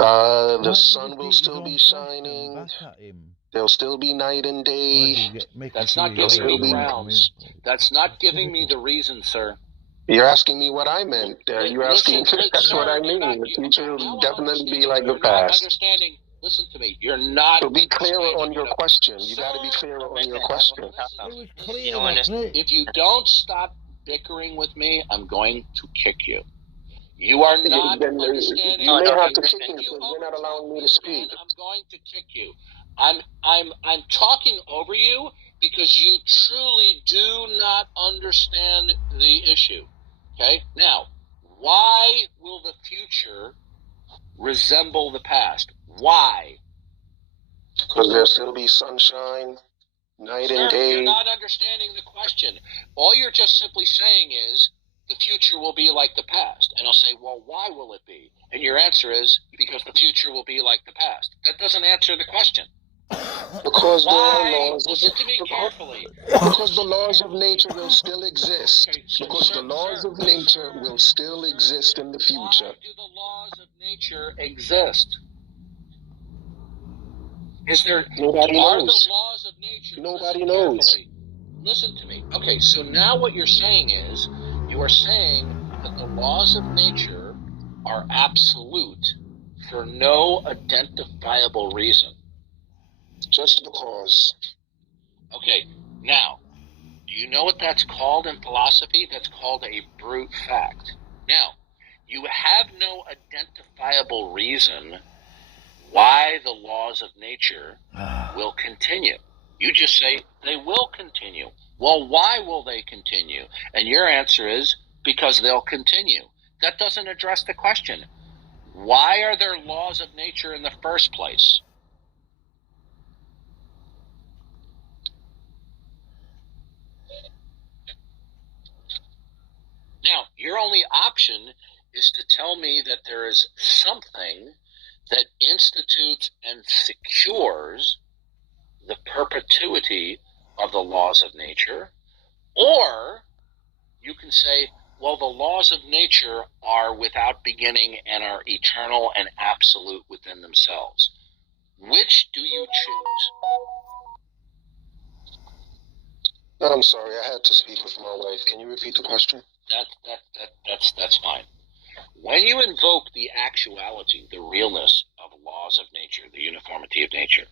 The sun will still be shining. There'll still be night and day. That's not giving me grounds. That's not giving me the reason, sir. You're asking me what I meant. You're asking that's what I mean. The future will definitely be like the past. Understanding. Listen to me. You're not. So be clearer on your question. You got to be clearer on your question. If you don't stop bickering with me, I'm going to kick you. You are not understanding. You may have to kick me because you're not allowing me to speak. I'm going to kick you. I'm talking over you because you truly do not understand the issue. Okay? Now, why will the future resemble the past? Why? Because there'll still be sunshine, night and day. You're not understanding the question. All you're just simply saying is the future will be like the past. And I'll say, well, why will it be? And your answer is because the future will be like the past. That doesn't answer the question. Because why? Listen to me carefully. Because the laws of nature will still exist. Okay, because the laws of nature will still exist in the future. Why do the laws of nature exist? Nobody knows. The laws of nature? Nobody knows. Listen to me. Okay, so now what you're saying is, you are saying that the laws of nature are absolute for no identifiable reason. Just because. Okay, now, do you know what that's called in philosophy? That's called a brute fact. Now, you have no identifiable reason why the laws of nature will continue. You just say they will continue. Well, why will they continue? And your answer is because they'll continue. That doesn't address the question. Why are there laws of nature in the first place? Now, your only option is to tell me that there is something that institutes and secures the perpetuity of the laws of nature, or you can say, well, the laws of nature are without beginning and are eternal and absolute within themselves. Which do you choose? I'm sorry, I had to speak with my wife. Can you repeat the question? That's fine. When you invoke the actuality, the realness of laws of nature, the uniformity of nature,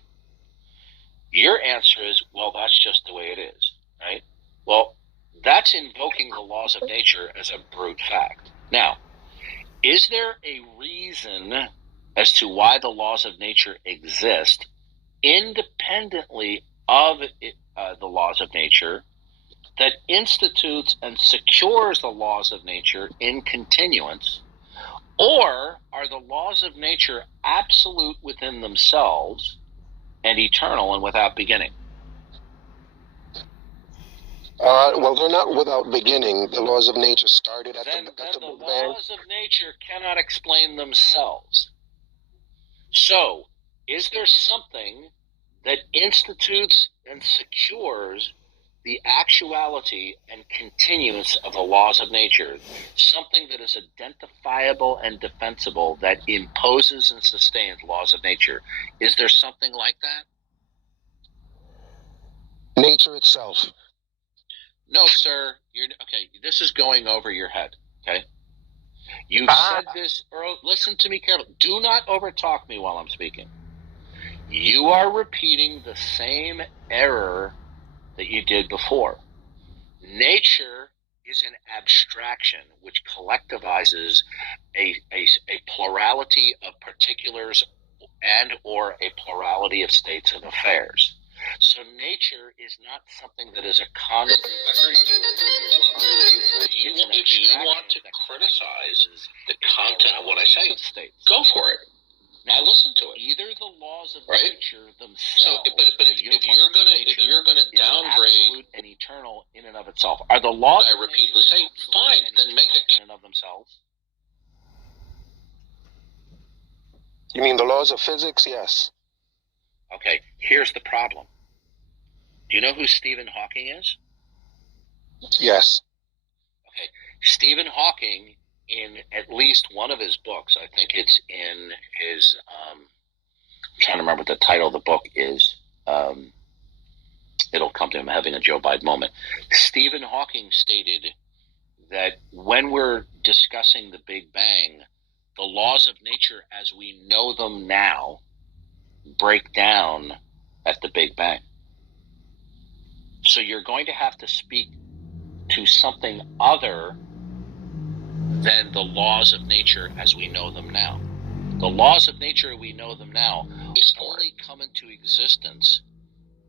your answer is, well, that's just the way it is, right? Well, that's invoking the laws of nature as a brute fact. Now, is there a reason as to why the laws of nature exist independently of the laws of nature that institutes and secures the laws of nature in continuance? Or are the laws of nature absolute within themselves and eternal and without beginning? Well, they're not without beginning. The laws of nature started at the Big Bang. The laws of nature cannot explain themselves. So, is there something that institutes and secures the actuality and continuance of the laws of nature, something that is identifiable and defensible that imposes and sustains laws of nature? Is there something like that? Nature itself. No, sir. Okay, this is going over your head, okay? You've said this earlier. Listen to me carefully. Do not overtalk me while I'm speaking. You are repeating the same error that you did before. Nature is an abstraction which collectivizes a plurality of particulars and or a plurality of states of affairs. So nature is not something that is a constant. If you want to criticize the content of what I say, go for it. Now listen to it. Either the laws of nature themselves. So, but if you're gonna downgrade absolute and eternal in and of itself, are the laws? I repeatedly say, fine, then make it in and of themselves. You mean the laws of physics? Yes. Okay. Here's the problem. Do you know who Stephen Hawking is? Yes. Okay. Stephen Hawking in at least one of his books. I think it's in his. I'm trying to remember what the title of the book is. It'll come to him having a Joe Biden moment. Stephen Hawking stated that when we're discussing the Big Bang, the laws of nature as we know them now break down at the Big Bang. So you're going to have to speak to something other than the laws of nature as we know them now. The laws of nature we know them now only come into existence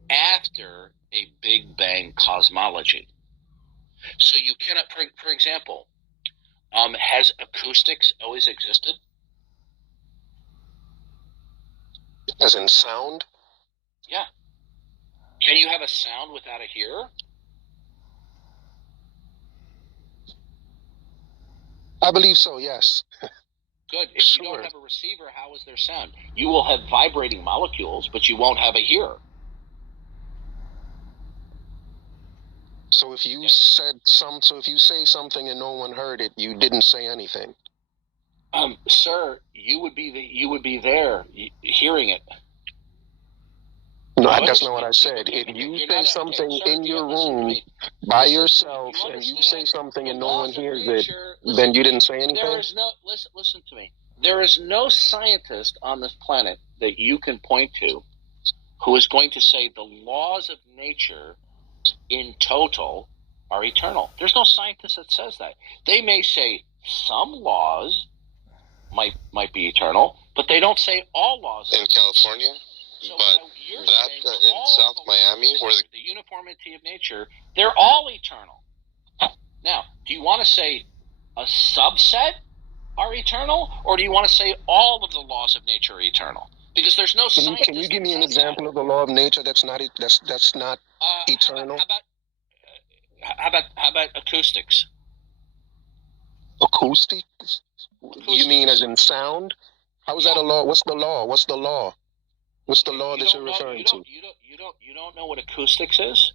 after a Big Bang cosmology. So you cannot, for example, has acoustics always existed? As in sound? Yeah. Can you have a sound without a hearer? I believe so, yes. Good. If you don't have a receiver, how is there sound? You will have vibrating molecules, but you won't have a hearer. So if you if you say something and no one heard it, you didn't say anything. Sir, you would be there hearing it. No, that's not what I said. If you say something in your room by yourself and you say something and no one hears it, then you didn't say anything? There is no, listen to me. There is no scientist on this planet that you can point to who is going to say the laws of nature in total are eternal. There's no scientist that says that. They may say some laws might be eternal, but they don't say all laws. In California? So but that in South Miami, where the uniformity of nature, they're all eternal. Now, do you want to say a subset are eternal, or do you want to say all of the laws of nature are eternal? Because there's no science. Can you give me an example of the law of nature that's not eternal? How about acoustics? Acoustics? You mean as in sound? How is that a law? What's the law? What's the law? What's the law that you're referring to? You don't know what acoustics is?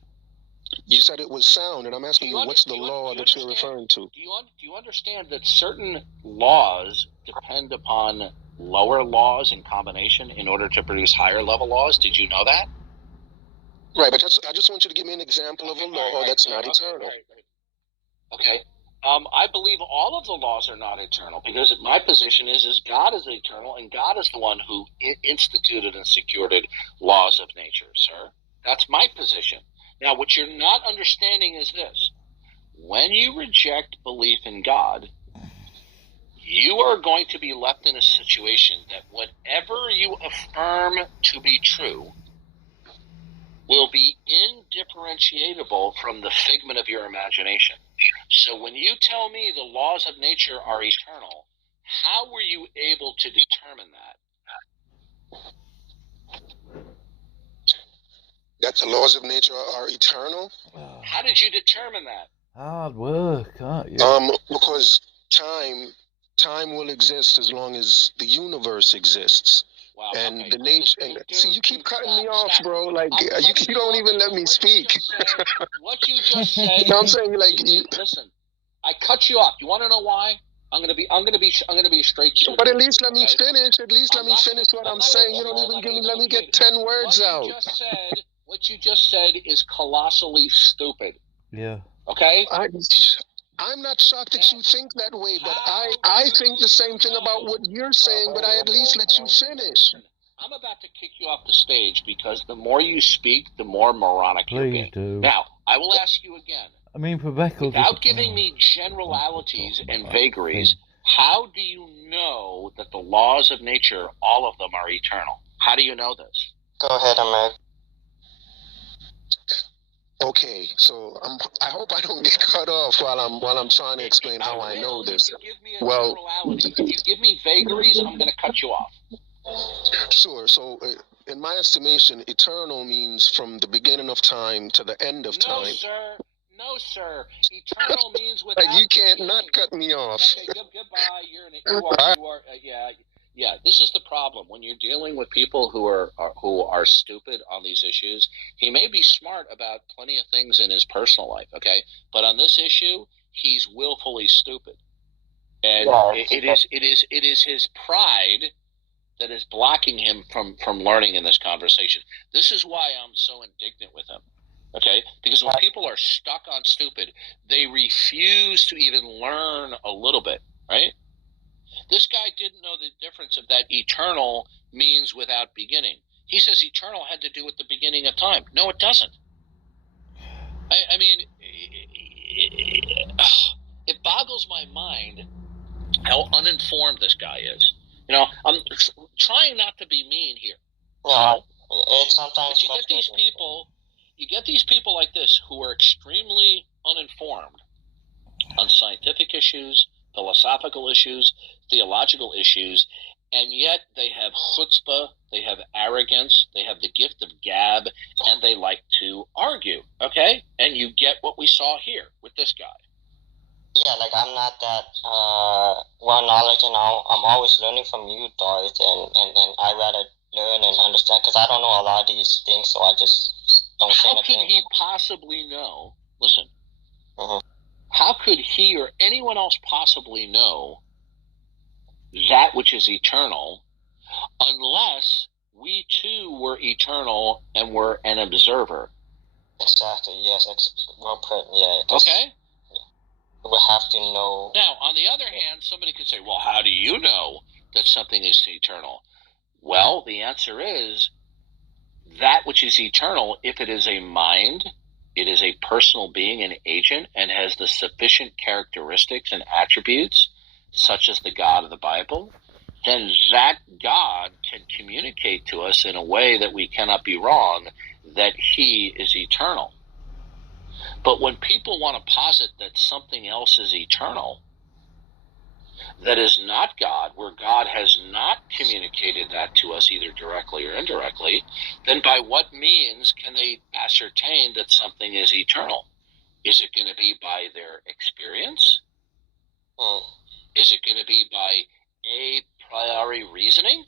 You said it was sound, and I'm asking you, what's the law that you're referring to? Do you understand that certain laws depend upon lower laws in combination in order to produce higher level laws? Did you know that? Right, but I just want you to give me an example of a law that's not eternal. Okay. I believe all of the laws are not eternal, because my position is God is eternal, and God is the one who instituted and secured laws of nature, sir. That's my position. Now, what you're not understanding is this. When you reject belief in God, you are going to be left in a situation that whatever you affirm to be true will be indifferentiable from the figment of your imagination. So when you tell me the laws of nature are eternal, how were you able to determine that? That the laws of nature are eternal? How did you determine that? Hard work, aren't you? Because time will exist as long as the universe exists. Wow, and okay. the nature. See, you keep cutting me off, bro. Like you don't even let me speak. What you just said. No, I'm saying listen. I cut you off. You want to know why? I'm gonna be straight shooter. But at least let me finish. At least let me finish what I'm saying. You don't even let me get 10 words out. What you just said is colossally stupid. Yeah. Okay. I'm not shocked that you think that way, but I think the same thing about what you're saying, but I at least let you finish. I'm about to kick you off the stage because the more you speak, the more moronic you're being. Please do. Now, I will ask you again. I mean, for Beckles, without giving me generalities and vagaries, how do you know that the laws of nature, all of them, are eternal? How do you know this? Go ahead, Ahmed. Okay, so I hope I don't get cut off while I'm trying to explain how I know this. Give me a generality. If you give me vagaries, I'm going to cut you off. Sure. So, in my estimation, eternal means from the beginning of time to the end of time. No, sir. Eternal means without. You can't not cut me off. Okay, goodbye. Yeah. This is the problem when you're dealing with people who are stupid on these issues. He may be smart about plenty of things in his personal life, okay, but on this issue, he's willfully stupid. And it is his pride that is blocking him from learning in this conversation. This is why I'm so indignant with him. Okay? Because when people are stuck on stupid, they refuse to even learn a little bit, right? This guy didn't know the difference of that eternal means without beginning. He says eternal had to do with the beginning of time. No, it doesn't. I mean, it boggles my mind how uninformed this guy is. You know, I'm trying not to be mean here. No, it's sometimes. But you get these people like this who are extremely uninformed on scientific issues, philosophical issues, theological issues, and yet they have chutzpah, they have arrogance, they have the gift of gab, and they like to argue, okay? And you get what we saw here with this guy. Yeah, like I'm not that well knowledge, and I'm always learning from you, Darth, and I rather learn and understand, because I don't know a lot of these things, so I just don't say anything. How could he possibly know? Listen. How could he or anyone else possibly know that which is eternal unless we too were eternal and were an observer? Exactly, yes. Well put, yeah. Okay? We have to know. Now, on the other hand, somebody could say, well, how do you know that something is eternal? Well, the answer is that which is eternal, if it is a mind, it is a personal being, an agent, and has the sufficient characteristics and attributes, such as the God of the Bible, then that God can communicate to us in a way that we cannot be wrong, that he is eternal. But when people want to posit that something else is eternal, that is not God, where God has not communicated that to us either directly or indirectly, then by what means can they ascertain that something is eternal? Is it going to be by their experience? Is it going to be by a priori reasoning?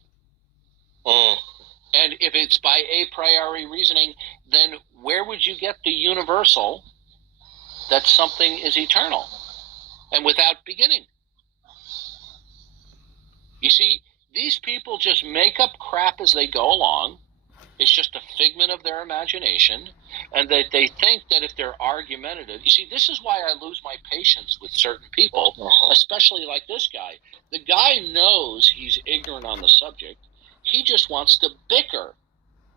And if it's by a priori reasoning, then where would you get the universal that something is eternal and without beginning? You see, these people just make up crap as they go along. It's just a figment of their imagination, and that they think that if they're argumentative, you see, this is why I lose my patience with certain people, especially like this guy. The guy knows he's ignorant on the subject. He just wants to bicker.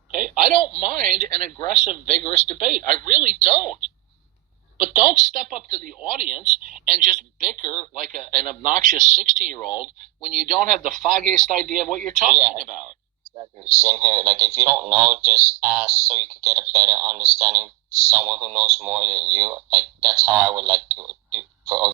Okay, I don't mind an aggressive, vigorous debate. I really don't. But don't step up to the audience and just bicker like an obnoxious 16-year-old when you don't have the foggiest idea of what you're talking about. Exactly. Same here. Like, if you don't know, just ask so you could get a better understanding. Someone who knows more than you. Like, that's how I would like to do for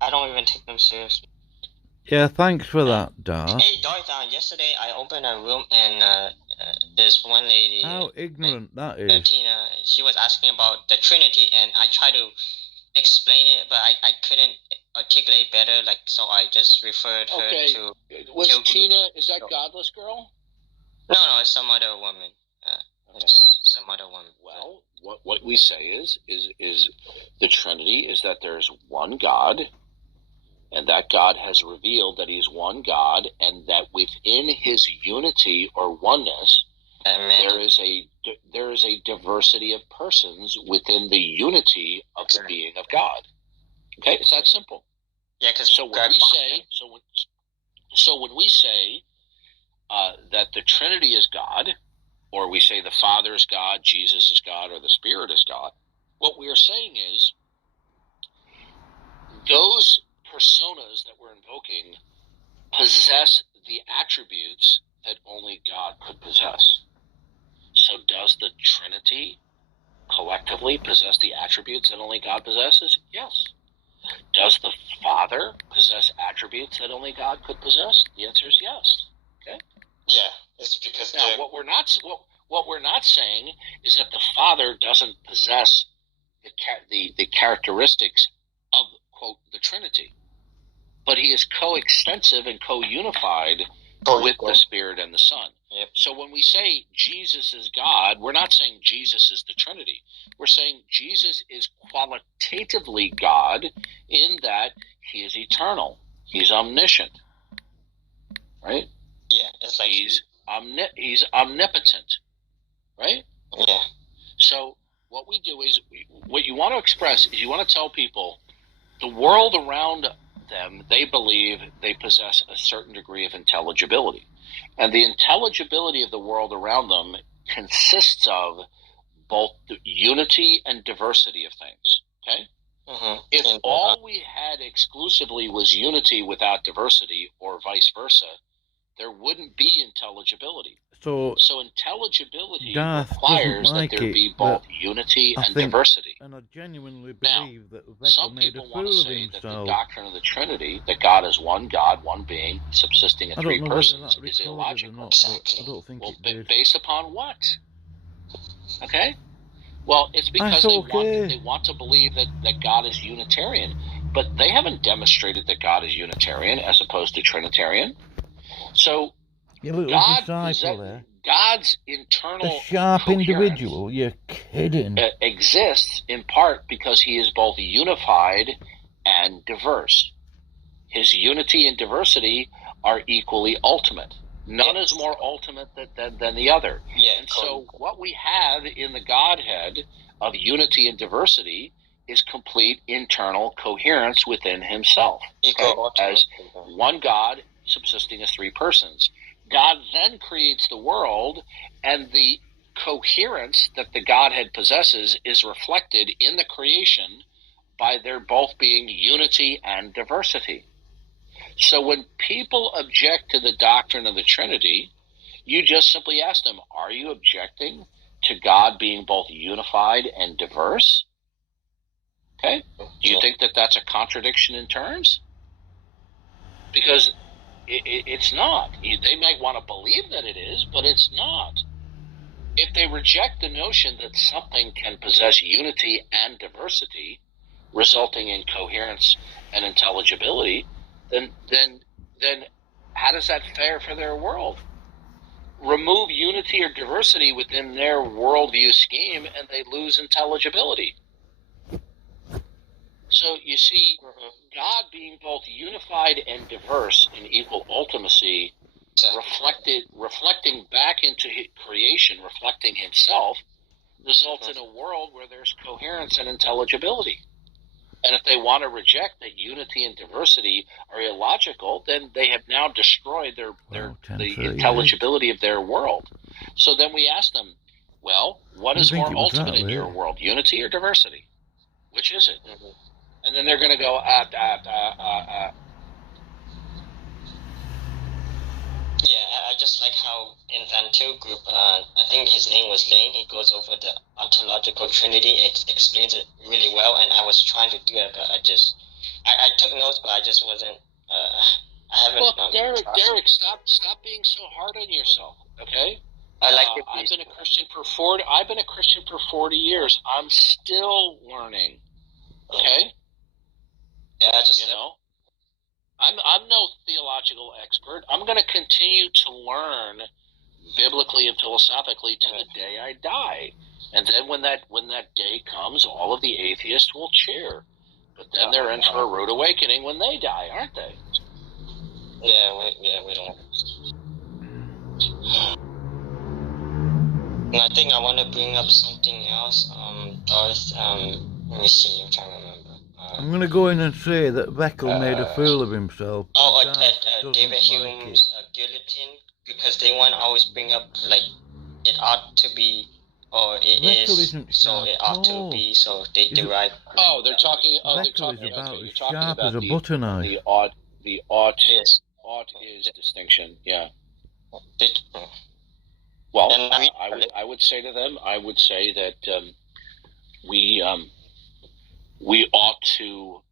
I don't even take them seriously. Yeah, thanks for that, Darth. Hey, Darth, yesterday I opened a room and this one lady... How ignorant that is. Tina, she was asking about the Trinity, and I tried to explain it, but I couldn't articulate better, like, so I just referred her to... Was Tina, is that Godless Girl? No, it's some other woman. It's some other woman. Well, what we say is the Trinity is that there's one God, and that God has revealed that he's one God, and that within his unity or oneness, there is a diversity of persons within the unity of the being of God. Okay, it's that simple. Yeah, because so when we say that the Trinity is God, or we say the Father is God, Jesus is God, or the Spirit is God, what we are saying is those personas that we're invoking possess the attributes that only God could possess. So does the Trinity collectively possess the attributes that only God possesses? Yes. Does the Father possess attributes that only God could possess? The answer is yes. Okay? Yeah, it's because now what we're not saying is that the Father doesn't possess the characteristics of, quote, the Trinity, but he is coextensive and co-unified with the Spirit and the Son. Yep. So when we say Jesus is God, we're not saying Jesus is the Trinity. We're saying Jesus is qualitatively God in that he is eternal. He's omniscient. Right? Yeah, it's like he's omnipotent. Right? Yeah. So what we do is, what you want to express is you want to tell people the world around them, they believe they possess a certain degree of intelligibility. And the intelligibility of the world around them consists of both the unity and diversity of things. Okay? Mm-hmm. If all we had exclusively was unity without diversity, or vice versa, there wouldn't be intelligibility. So intelligibility Darth requires like that there be both unity and diversity. And I genuinely believe that some made people a want to fool of say that the himself. doctrine of the Trinity, that God is one God, one being, subsisting in three persons, is Or illogical. not, but I don't think it did. Based upon what? Okay? Well, it's because they want to believe that God is Unitarian. But they haven't demonstrated that God is Unitarian as opposed to Trinitarian. So God's internal sharp individual, you're kidding. Exists in part because he is both unified and diverse. His unity and diversity are equally ultimate. None is more ultimate than the other. Yeah, and so what we have in the Godhead of unity and diversity is complete internal coherence within himself, as one God subsisting as three persons. God then creates the world, and the coherence that the Godhead possesses is reflected in the creation by their both being unity and diversity. So when people object to the doctrine of the Trinity, you just simply ask them, are you objecting to God being both unified and diverse? Okay? Do you think that that's a contradiction in terms? Because it's not. They might want to believe that it is, but it's not. If they reject the notion that something can possess unity and diversity, resulting in coherence and intelligibility, then how does that fare for their world? Remove unity or diversity within their worldview scheme, and they lose intelligibility. So you see, God being both unified and diverse in equal ultimacy, reflecting back into creation, reflecting himself, results in a world where there's coherence and intelligibility. And if they want to reject that unity and diversity are illogical, then they have now destroyed the intelligibility of their world. So then we ask them, well, what is more ultimate in your world, unity or diversity? Which is it? Mm-hmm. And then they're going to go, Yeah, I just like how in Van Til group, I think his name was Lane, he goes over the ontological trinity, explains it really well, and I was trying to do it, but I just I took notes, but I just wasn't. I haven't. Look, Derek, stop being so hard on yourself. Okay. I like I've been a Christian for 40 years. I'm still learning. Okay. Yeah, I'm no theological expert. I'm going to continue to learn biblically and philosophically to the day I die. And then when that day comes, all of the atheists will cheer. But then they're in for a rude awakening when they die, aren't they? Yeah, we don't. And I think I want to bring up something else. Darth, let me see. I'm trying to remember. I'm going to go in and say that Beckel made a fool of himself. David Hume's guillotine, because they want to always bring up like it ought to be, or it Beckel is, so it ought to be, so they derive. Oh, they're talking. Oh, they're Beckel talking is about okay, as sharp as a the, butter knife. The ought is distinction. Yeah. Well, I would say to them, I would say that we ought to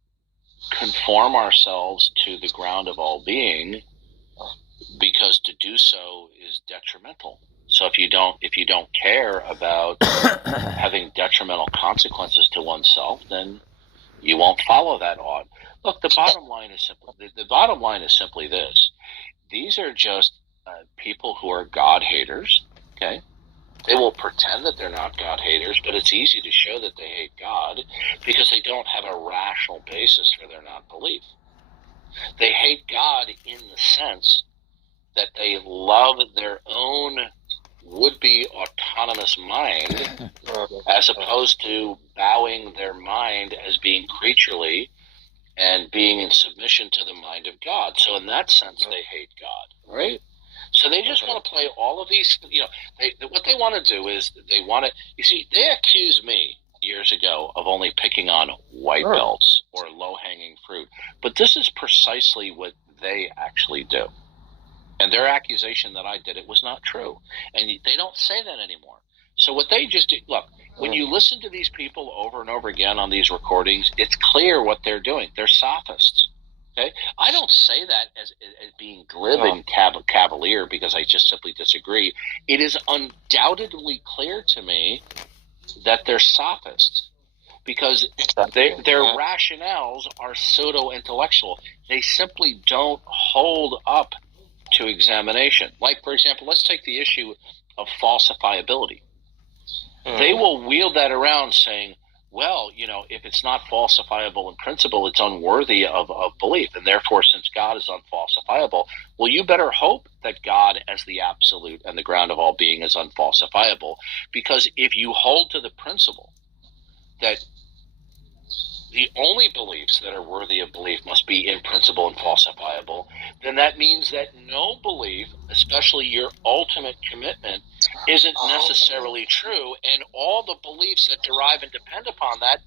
conform ourselves to the ground of all being, because to do so is detrimental. So if you don't care about having detrimental consequences to oneself, then you won't follow that ought. Look, the bottom line is simply this: these are just people who are God haters. Okay. They will pretend that they're not God haters, but it's easy to show that they hate God because they don't have a rational basis for their non-belief. They hate God in the sense that they love their own would-be autonomous mind as opposed to bowing their mind as being creaturely and being in submission to the mind of God. So in that sense, they hate God, right? So they just want to play all of these, what they want to do is they accused me years ago of only picking on white belts or low-hanging fruit. But this is precisely what they actually do. And their accusation that I did it was not true. And they don't say that anymore. So what they just do, look, when you listen to these people over and over again on these recordings, it's clear what they're doing. They're sophists. Okay, I don't say that as being glib and cavalier because I just simply disagree. It is undoubtedly clear to me that they're sophists because their rationales are pseudo-intellectual. They simply don't hold up to examination. Like, for example, let's take the issue of falsifiability. They will wield that around saying, well, if it's not falsifiable in principle, it's unworthy of belief. And therefore, since God is unfalsifiable, well, you better hope that God as the absolute and the ground of all being is unfalsifiable. Because if you hold to the principle that the only beliefs that are worthy of belief must be in principle and falsifiable, then that means that no belief, especially your ultimate commitment, isn't necessarily true, and all the beliefs that derive and depend upon that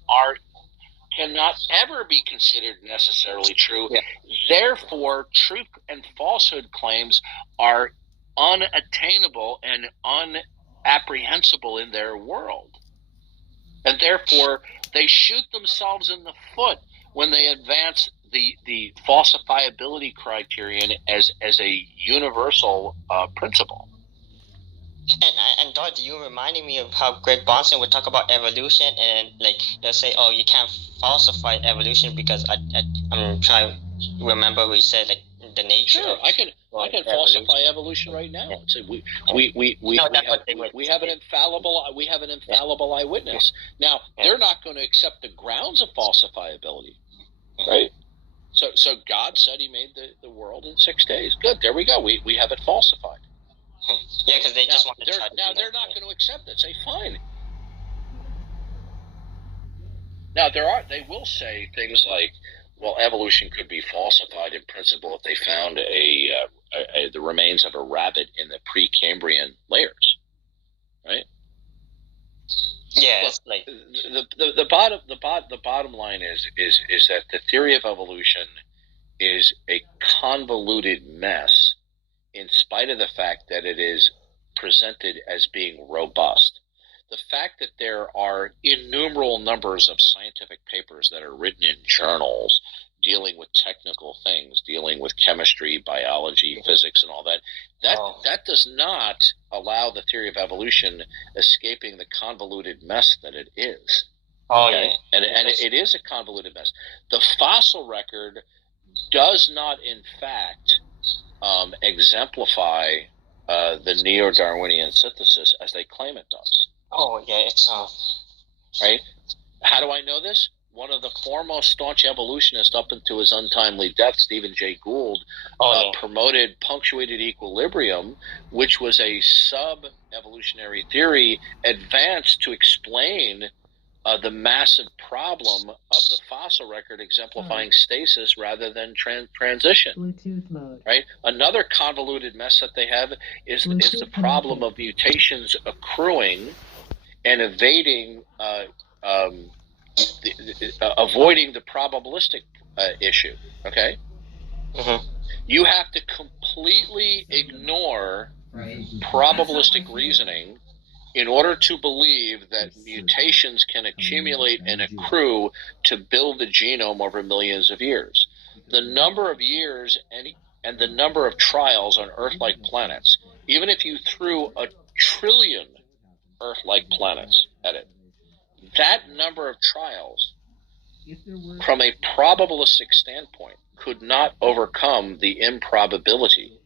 cannot ever be considered necessarily true. Yeah. Therefore, truth and falsehood claims are unattainable and unapprehensible in their world. And therefore, they shoot themselves in the foot when they advance the falsifiability criterion as a universal principle. And Darth, you reminded me of how Greg Bonson would talk about evolution, and they'll say, "Oh, you can't falsify evolution because I'm trying to remember what he said, the nature." Sure, I can falsify evolution right now. So we have an infallible eyewitness. Now they're not going to accept the grounds of falsifiability, right? So God said He made the world in 6 days. Good, there we go. We have it falsified. Yeah, because they just want to try to. Now they're not going to accept it. Say fine. Now they will say things like, well, evolution could be falsified in principle if they found the remains of a rabbit in the Precambrian layers, right? Yeah, the bottom line is that the theory of evolution is a convoluted mess, in spite of the fact that it is presented as being robust. the fact that there are innumerable numbers of scientific papers that are written in journals dealing with technical things, dealing with chemistry, biology, physics, and all that, that does not allow the theory of evolution escaping the convoluted mess that it is. Okay? And it is a convoluted mess. The fossil record does not, in fact, exemplify the neo-Darwinian synthesis as they claim it does. It's right. How do I know this? One of the foremost staunch evolutionists up into his untimely death, Stephen Jay Gould, promoted punctuated equilibrium, which was a sub-evolutionary theory advanced to explain the massive problem of the fossil record exemplifying stasis rather than transition. Bluetooth mode. Right? Another convoluted mess that they have is the problem of mutations accruing and evading, avoiding the probabilistic issue. Okay? Mm-hmm. You have to completely ignore probabilistic reasoning in order to believe that mutations can accumulate and accrue to build the genome over millions of years. The number of years and the number of trials on Earth-like planets, even if you threw 1 trillion Earth-like planets at it, that number of trials, from a probabilistic standpoint, could not overcome the improbability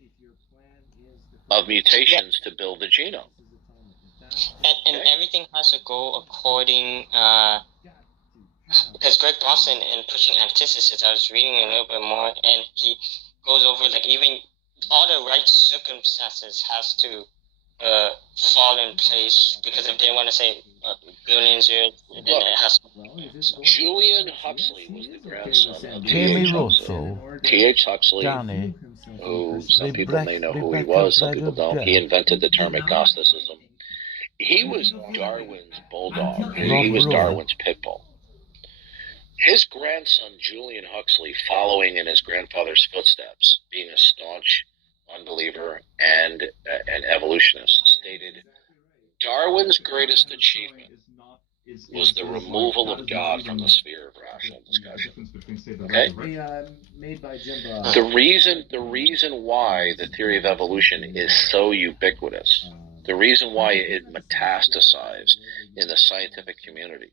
of mutations to build the genome. And everything has to go according, because Greg Dawson in Pushing Antithesis, I was reading a little bit more, and he goes over like even all the right circumstances has to fall in place, because if they want to say billions years, then it has to. Julian Huxley was the grandson of Jamie T.H. Russell, T.H. Huxley, Danny, who some people may know who he was, some people don't. He invented the term agnosticism. He was Darwin's bulldog. He was Darwin's pit bull. His grandson, Julian Huxley, following in his grandfather's footsteps, being a staunch unbeliever and an evolutionist, stated, Darwin's greatest achievement was the removal of God from the sphere of rational discussion. Okay? The reason why the theory of evolution is so ubiquitous, the reason why it metastasized in the scientific community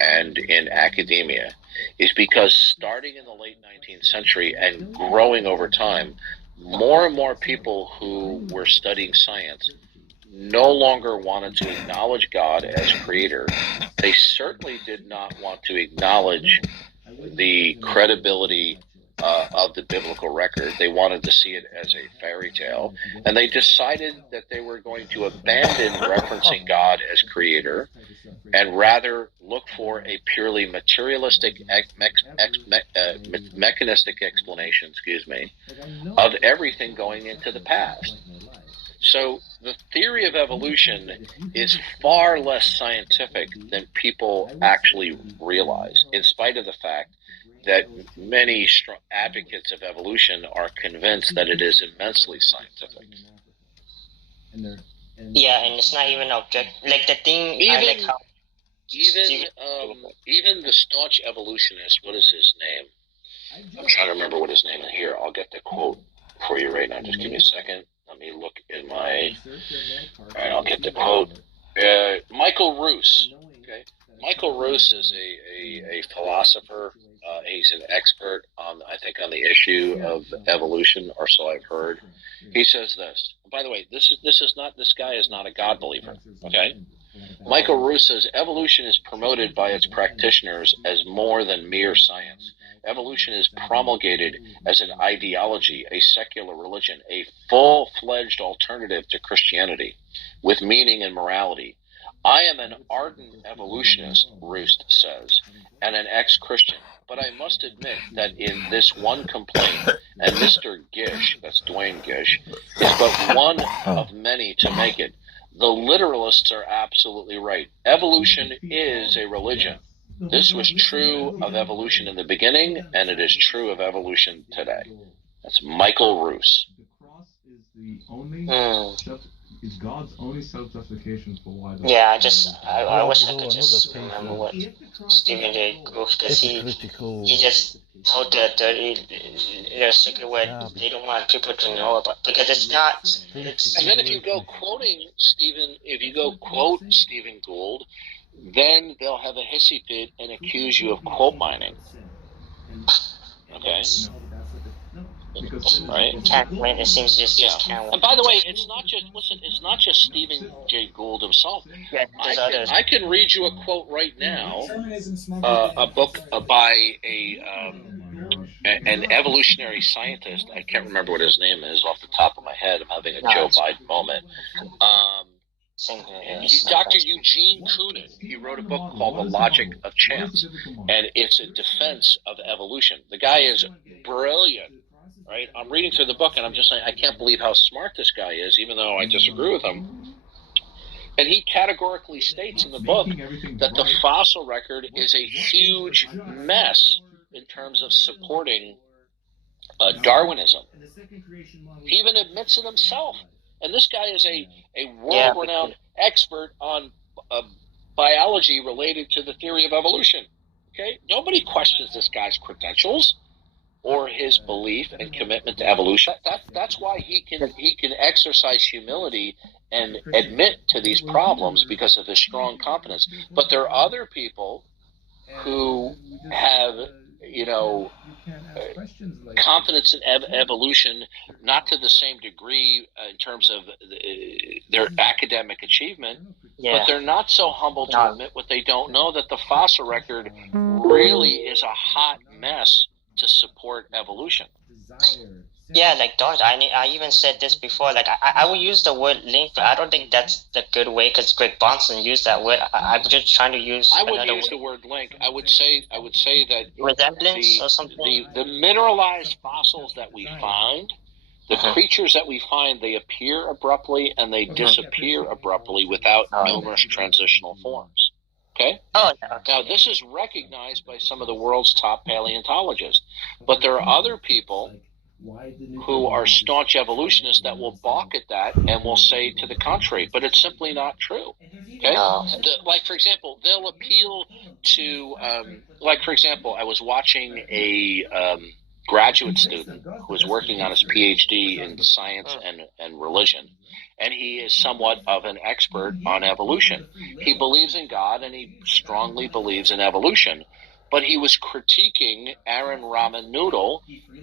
and in academia is because starting in the late 19th century and growing over time, more and more people who were studying science no longer wanted to acknowledge God as creator. They certainly did not want to acknowledge the credibility of the biblical record. They wanted to see it as a fairy tale, and they decided that they were going to abandon referencing God as creator and rather look for a purely materialistic, mechanistic explanation, of everything going into the past. So the theory of evolution is far less scientific than people actually realize, in spite of the fact that many advocates of evolution are convinced that it is immensely scientific. Yeah, and it's not even object. Like the thing, even the staunch evolutionist, what is his name? I'm trying to remember what his name is here. I'll get the quote for you right now. Just give me a second. Let me look in my... All right, I'll get the quote. Michael Roos. Okay, Michael Roos is a philosopher. He's an expert on, I think, on the issue of evolution, or so I've heard. He says this. By the way, this guy is not a God believer. Okay, Michael Roos says evolution is promoted by its practitioners as more than mere science. Evolution is promulgated as an ideology, a secular religion, a full-fledged alternative to Christianity, with meaning and morality. I am an ardent evolutionist, Roost says, and an ex-Christian, but I must admit that in this one complaint, and Mr. Gish, that's Dwayne Gish, is but one of many to make it. The literalists are absolutely right. Evolution is a religion. This was true of evolution in the beginning, and it is true of evolution today. That's Michael Roos. Yeah, I wish I could just remember what Stephen J. Gould, because he just told the secret word they don't want people to know about, because it's not. It's And then if you go quote Stephen Gould, then they'll have a hissy fit and accuse you of quote mining. Okay. Right? can't win. It seems just can't win. And by the way, it's not just Stephen J. Gould himself. Yeah, there's others. I can read you a quote right now, a book by an evolutionary scientist. I can't remember what his name is off the top of my head. I'm having a Joe Biden moment. Dr. Eugene Koonin, he wrote a book called The Logic of Chance, and it's a defense of evolution. The guy is brilliant, right? I'm reading through the book, and I'm just saying, I can't believe how smart this guy is, even though I disagree with him. And he categorically states in the book that the fossil record is a huge mess in terms of supporting Darwinism. He even admits it himself. And this guy is a world-renowned expert on biology related to the theory of evolution. Okay, nobody questions this guy's credentials or his belief and commitment to evolution. That's why he can exercise humility and admit to these problems, because of his strong confidence. But there are other people who have, confidence in evolution, not to the same degree in terms of their academic achievement, but they're not so humble to admit what they don't know, that the fossil record really is a hot mess to support evolution. Yeah, like Darth, I even said this before. Like I would use the word link, but I don't think that's the good way, because Greg Bonson used that word. I'm just trying to use. I wouldn't use the word link. I would say that resemblance or something. The mineralized fossils that we find, the creatures that we find, they appear abruptly and they disappear abruptly without numerous transitional forms. Okay? Now, this is recognized by some of the world's top paleontologists, but there are other people who are staunch evolutionists that will balk at that and will say to the contrary, but it's simply not true. Okay? Like, for example, they'll appeal to, for example, I was watching a graduate student who was working on his PhD in science and religion, and he is somewhat of an expert on evolution. He believes in God, and he strongly believes in evolution. But he was critiquing Aaron Ramanujan,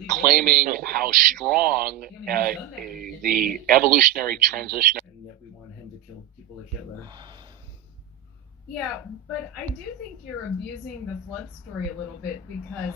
claiming how strong the evolutionary transition. And yet we want him to kill people like Hitler. Yeah, but I do think you're abusing the flood story a little bit, because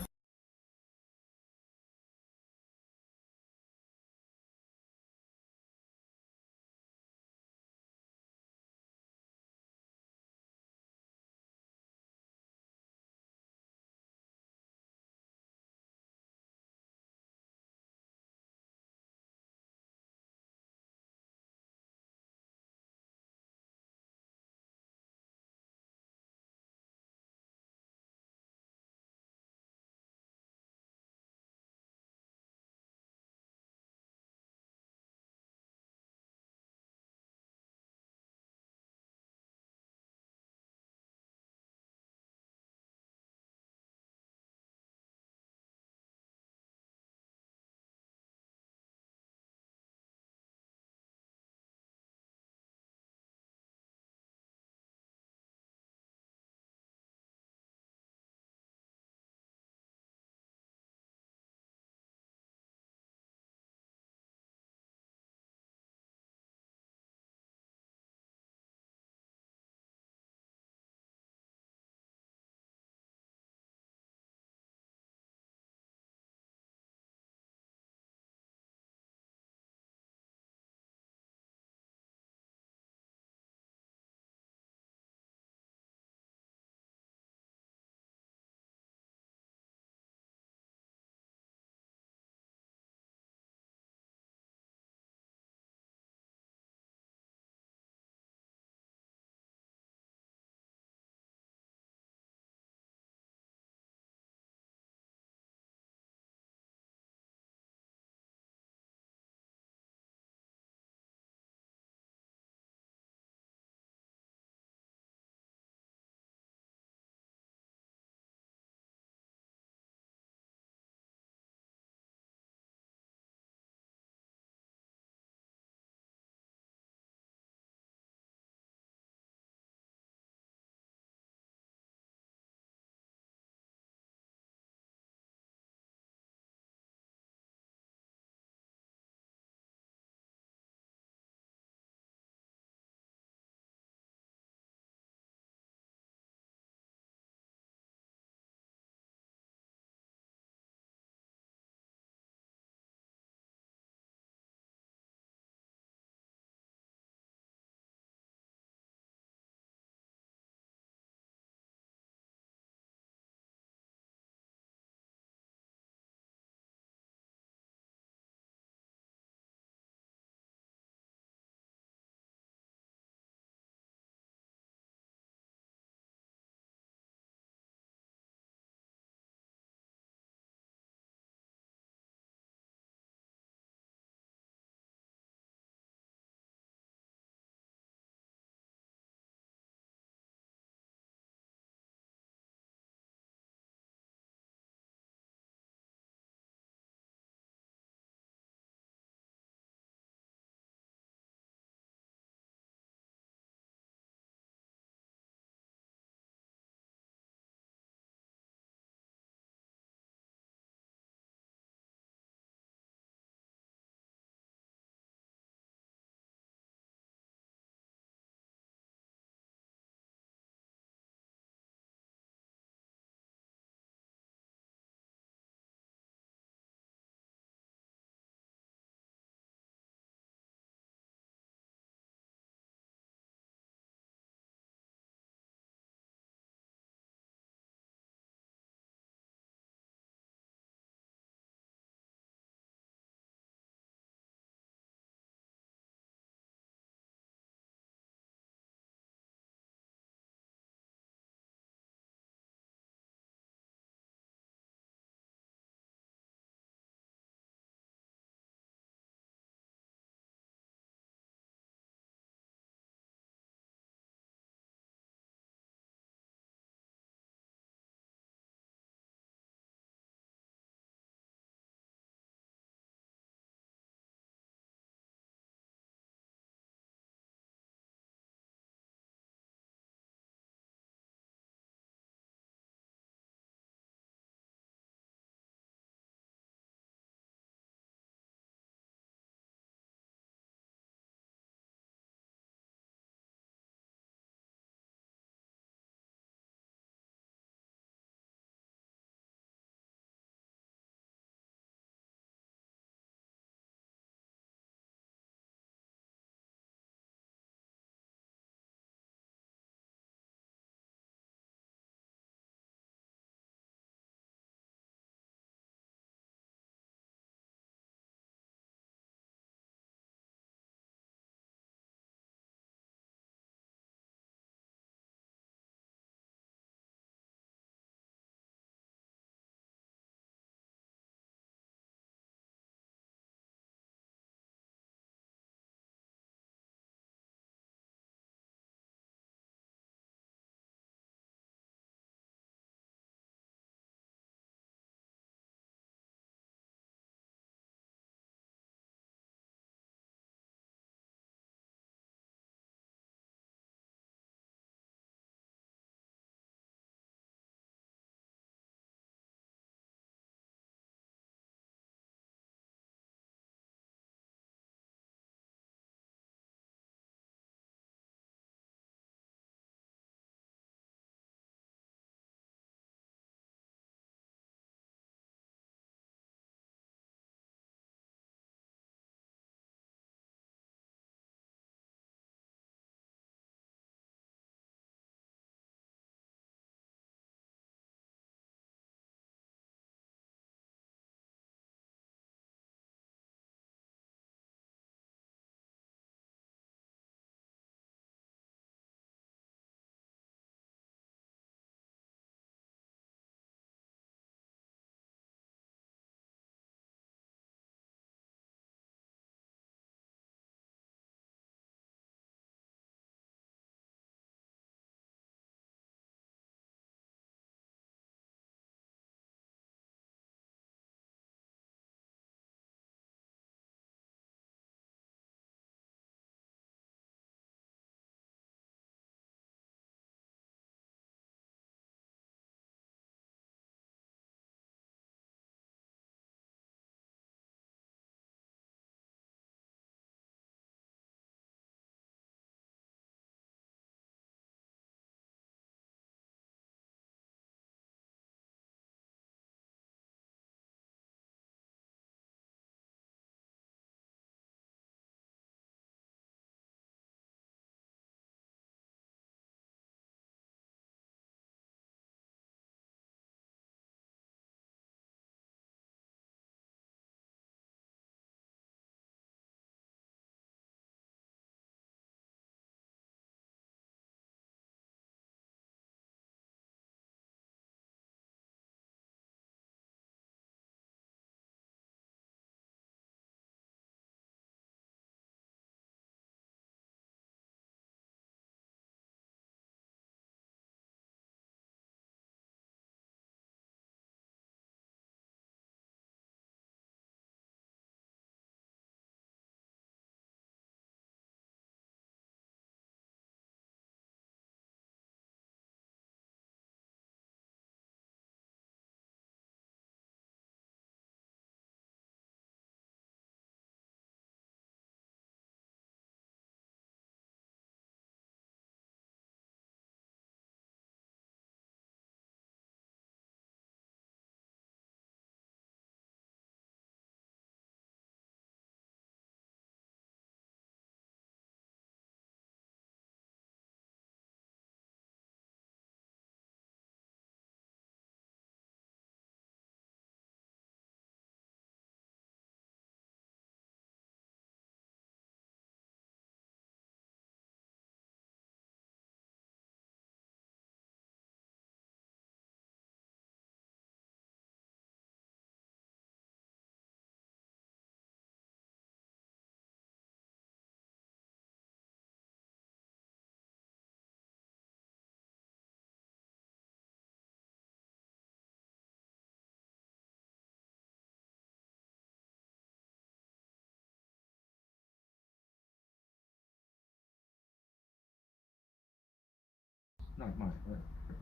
not mine, but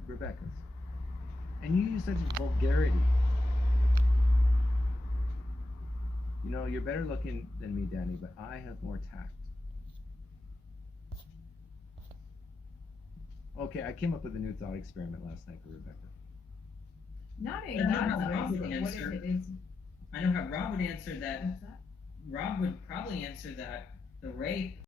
Rebecca's. And you use such vulgarity. You know, you're better looking than me, Danny, but I have more tact. Okay, I came up with a new thought experiment last night for Rebecca. Not a I know how God's Rob race, would but what if answer. it is? I know how Rob would answer that. What's that? Rob would probably answer that the rape